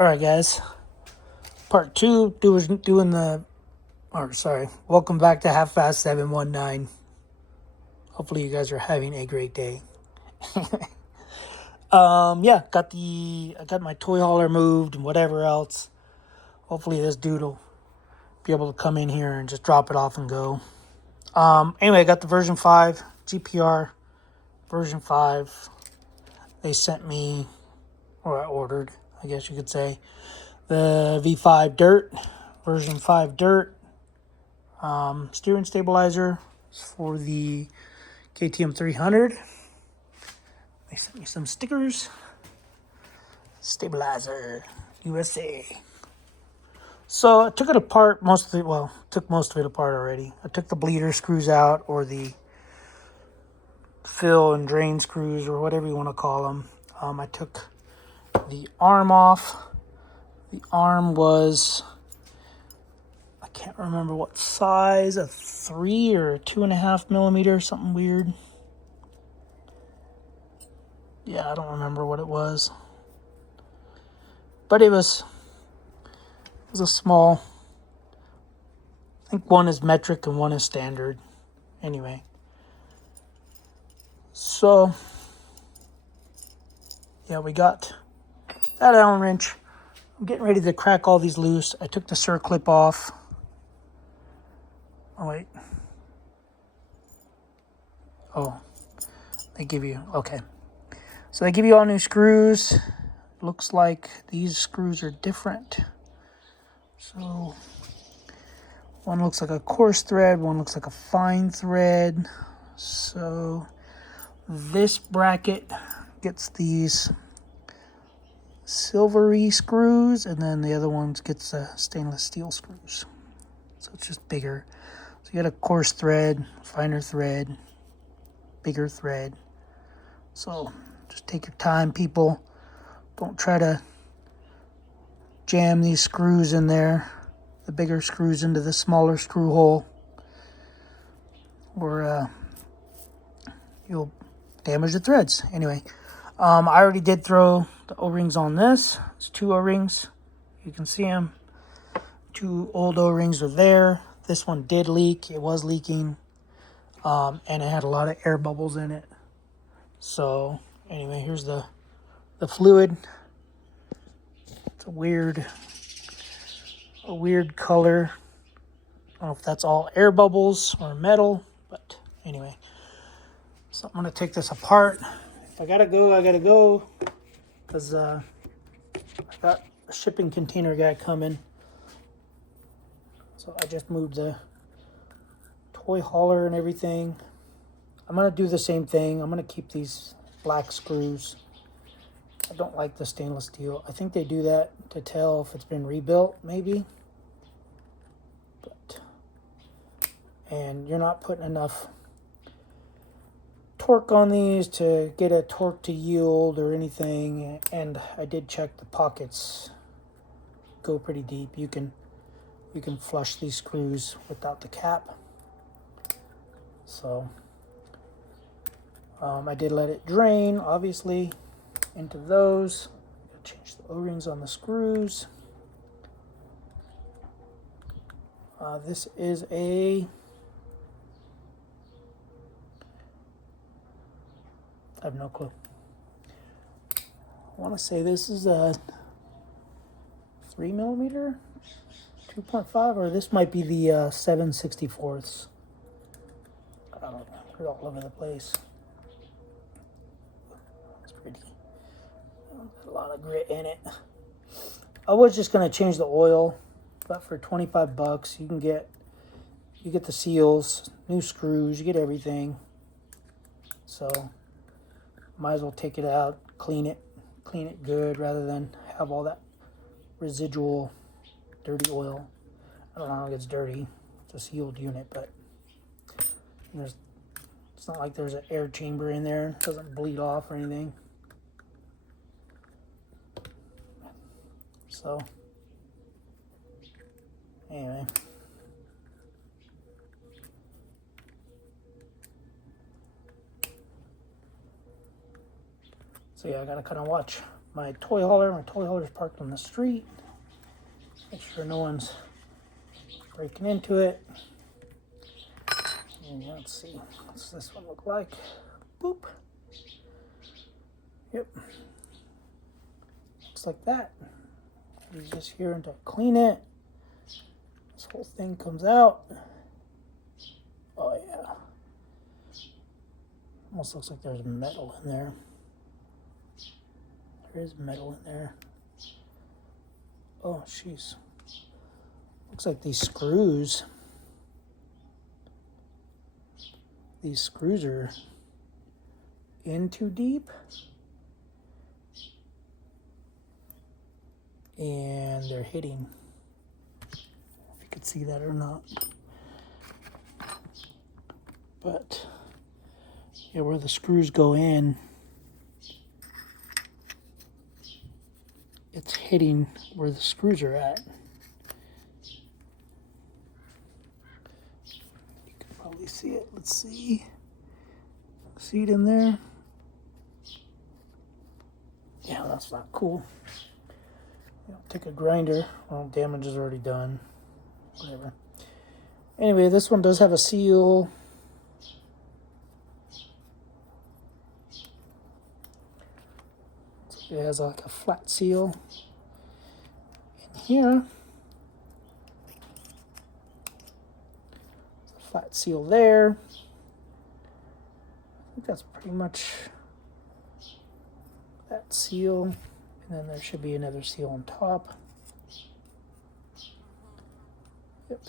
Alright guys, part 2, welcome back to Half Fast 719. Hopefully you guys are having a great day. Yeah, I got my toy hauler moved and whatever else. Hopefully this dude will be able to come in here and just drop it off and go. Anyway, I got the version 5, GPR version 5. They sent me, or I ordered, I guess you could say, the V5 Dirt, version 5 Dirt. Steering stabilizer for the KTM 300. They sent me some stickers. Stabilizer USA. So I took it apart took most of it apart already. I took the bleeder screws out, or the fill and drain screws, or whatever you want to call them. I took the arm off. The arm was, I can't remember what size, a 3 or 2.5 millimeter, something weird. Yeah, I don't remember what it was. But it was a small, I think one is metric and one is standard. Anyway. So, yeah, we got that Allen wrench. I'm getting ready to crack all these loose. I took the circlip off. Oh, wait. Oh, they give you, okay. So they give you all new screws. Looks like these screws are different. So one looks like a coarse thread, one looks like a fine thread. So this bracket gets these silvery screws, and then the other ones gets stainless steel screws. So it's just bigger. So you got a coarse thread, finer thread, bigger thread. So just take your time, people. Don't try to jam these screws in there, the bigger screws into the smaller screw hole, or you'll damage the threads. Anyway, I already did throw the O-rings on this. It's 2 O-rings. You can see them. 2 old O-rings are there. This one did leak. It was leaking. And it had a lot of air bubbles in it. So, anyway, here's the fluid. It's a weird color. I don't know if that's all air bubbles or metal, but anyway. So I'm going to take this apart. If I gotta go, I gotta go. Because I got a shipping container guy coming. So I just moved the toy hauler and everything. I'm going to do the same thing. I'm going to keep these black screws. I don't like the stainless steel. I think they do that to tell if it's been rebuilt, maybe. And you're not putting enough torque on these to get a torque to yield or anything. And I did check the pockets. Go pretty deep. You can flush these screws without the cap. So I did let it drain, obviously, into those. Change the O-rings on the screws. This is I have no clue. I want to say this is a 3 millimeter, 2.5, or this might be the 7/64. I don't know. They're all over the place. It's pretty. A lot of grit in it. I was just gonna change the oil, but for 25 bucks, you get the seals, new screws, you get everything. So might as well take it out, clean it good, rather than have all that residual dirty oil. I don't know how it gets dirty. It's a sealed unit, but it's not like there's an air chamber in there. It doesn't bleed off or anything. So anyway. So yeah, I gotta kind of watch my toy hauler. My toy hauler is parked on the street. Make sure no one's breaking into it. And let's see, what's this one look like? Boop. Yep. Looks like that. Use this here and to clean it. This whole thing comes out. Oh yeah. Almost looks like there's metal in there. There is metal in there. Oh, jeez. Looks like these screws are in too deep. And they're hitting. If you could see that or not. But yeah, where the screws go in, it's hitting where the screws are at. You can probably see it. Let's see. See it in there? Yeah, that's not cool. Take a grinder. Well, damage is already done. Whatever. Anyway, this one does have a seal. So it has like a flat seal. And here, there's a flat seal there. I think that's pretty much that seal. And then there should be another seal on top. Yep.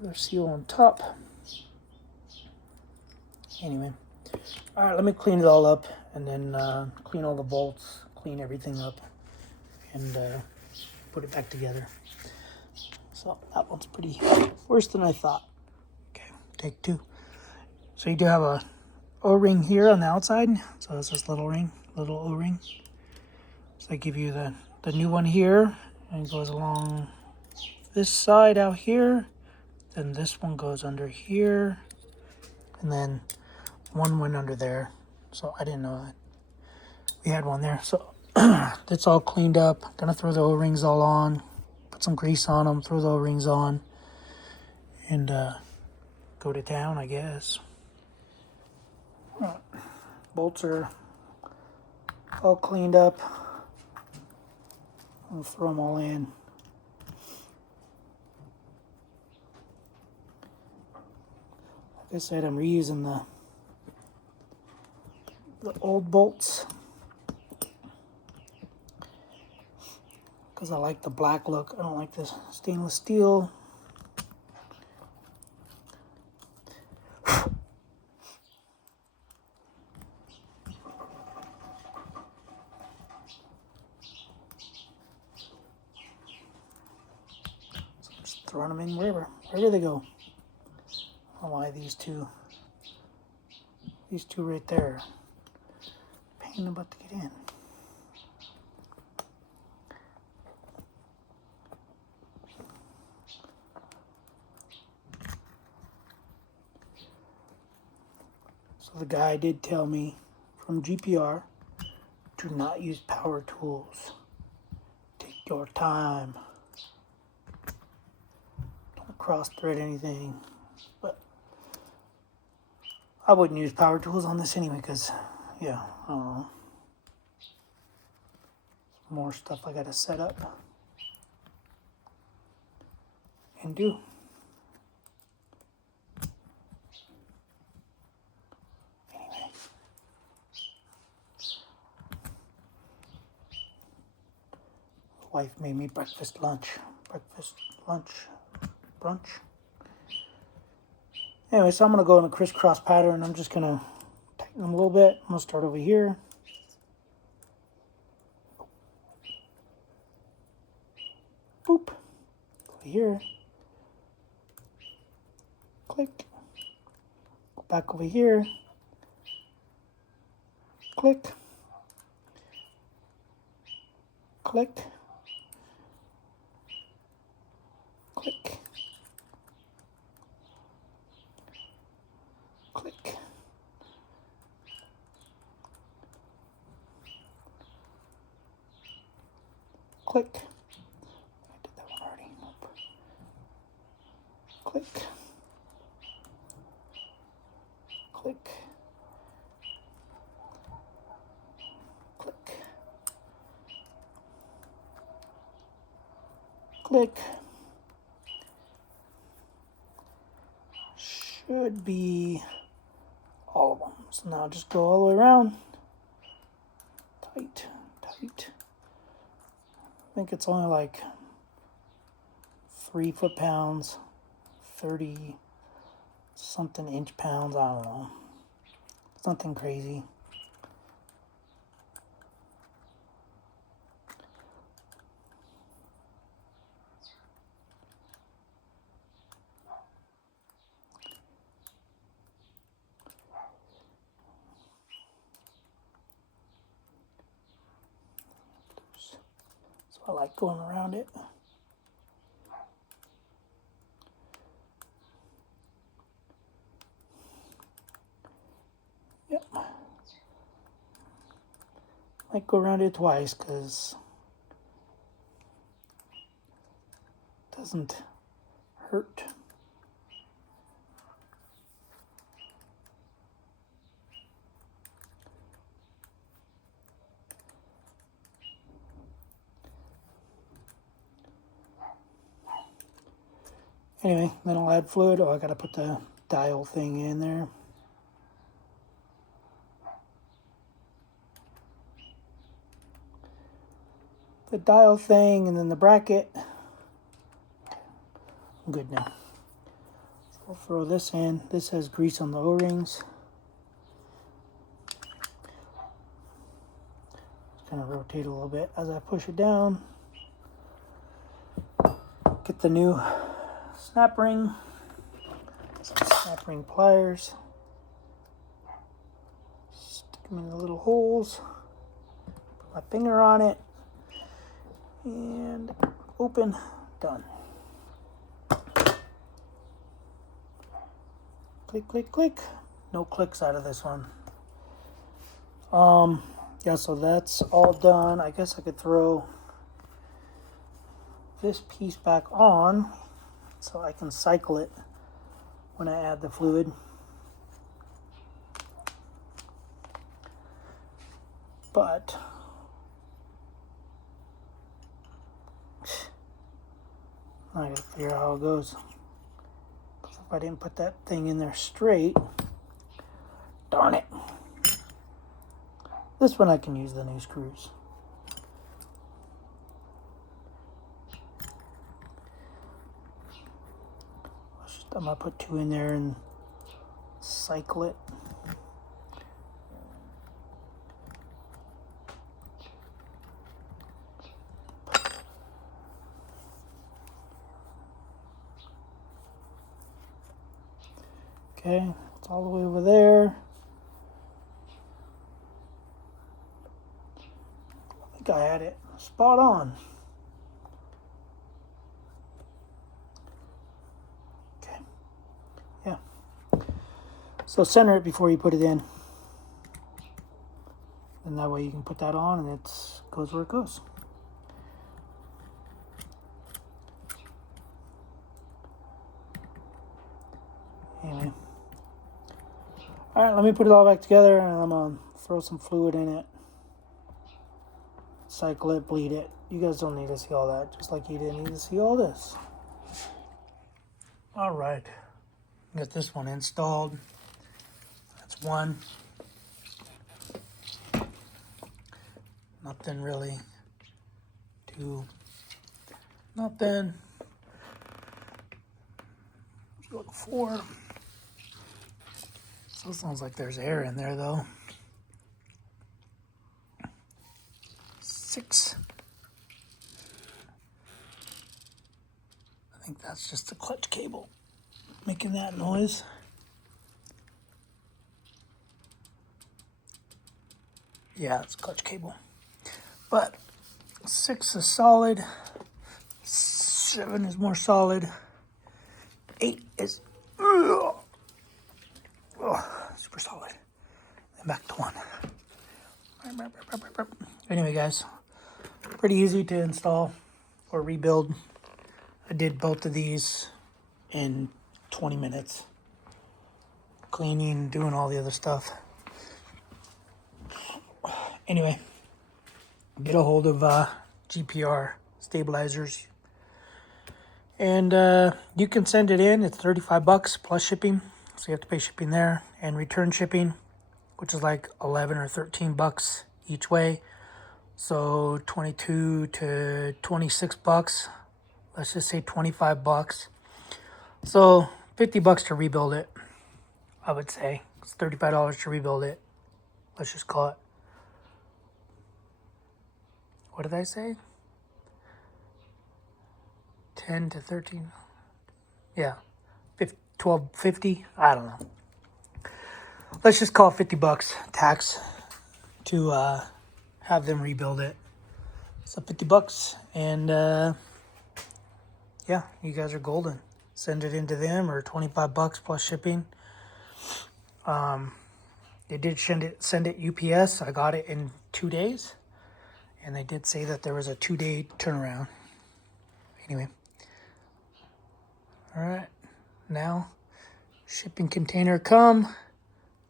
Another seal on top. Anyway. Alright, let me clean it all up and then clean all the bolts, clean everything up, and put it back together. So that one's pretty worse than I thought. Okay, take two. So you do have a O-ring here on the outside. So it's this little O-ring. So they give you the new one here, and it goes along this side out here. Then this one goes under here, and then one went under there. So I didn't know that we had one there. So it's all cleaned up. Gonna throw the O-rings all on, put some grease on them, throw the O-rings on, and go to town, I guess. Bolts are all cleaned up. I'll throw them all in. Like I said, I'm reusing the old bolts because I like the black look. I don't like this stainless steel. Throwing them in wherever they go. I don't know why these two right there, pain in the butt to get in. So the guy did tell me from GPR, do not use power tools. Take your time. Cross thread anything, but I wouldn't use power tools on this anyway because yeah, I don't know, more stuff I gotta set up and do. Anyway, wife made me breakfast, lunch, brunch. Anyway, so I'm going to go in a crisscross pattern. I'm just going to tighten them a little bit. I'm going to start over here. Boop. Over here. Click. Go back over here. Click. Click. Click. Click. Click. I did that one already. Nope. Click. Click. Click. Click. Should be all of them. So now just go all the way around. Tight, tight. I think it's only like 3 foot-pounds, 30 something inch-pounds, I don't know. It's nothing crazy. So I like going around it. Yep. Might go around it twice because it doesn't hurt. Anyway, then I'll add fluid. Oh, I gotta put the dial thing in there. The dial thing and then the bracket. I'm good now. So I'll throw this in. This has grease on the O-rings. Just gonna rotate a little bit as I push it down. Get the new snap ring. Snap ring pliers. Stick them in the little holes. Put my finger on it. And open. Done. Click, click, click. No clicks out of this one. Yeah, so that's all done. I guess I could throw this piece back on so I can cycle it when I add the fluid. But I gotta figure out how it goes. Because if I didn't put that thing in there straight, darn it. This one I can use the new screws. I'm gonna put 2 in there and cycle it. Okay, it's all the way over there. I think I had it spot on. Okay, yeah. So center it before you put it in. And that way you can put that on and it goes where it goes. Anyway. Alright, let me put it all back together and I'm going to throw some fluid in it. Cycle it, bleed it. You guys don't need to see all that, just like you didn't need to see all this. Alright, got this one installed. That's one. Nothing really. 2. Nothing. Let's go to 4. So it sounds like there's air in there though. 6. I think that's just the clutch cable making that noise. Yeah, it's clutch cable. But 6 is solid. 7 is more solid. 8 is super solid. And back to 1. Anyway, guys, Pretty easy to install or rebuild. I did both of these in 20 minutes. Cleaning, doing all the other stuff. Anyway, get a hold of GPR stabilizers. And you can send it in. It's $35 plus shipping. So you have to pay shipping there and return shipping, which is like 11 or 13 bucks each way. So 22 to 26 bucks. Let's just say 25 bucks. So 50 bucks to rebuild it, I would say. It's $35 to rebuild it. Let's just call it. What did I say? 10 to 13. Yeah. 12.50. I don't know. Let's just call it 50 bucks tax to have them rebuild it. So 50 bucks. And yeah, you guys are golden. Send it into them, or 25 bucks plus shipping. They did send it UPS. I got it in 2 days. And they did say that there was a 2-day turnaround. Anyway. All right. Now, shipping container come.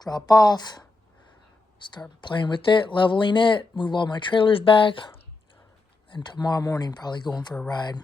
Drop off. Start playing with it, leveling it. Move all my trailers back. And tomorrow morning, probably going for a ride.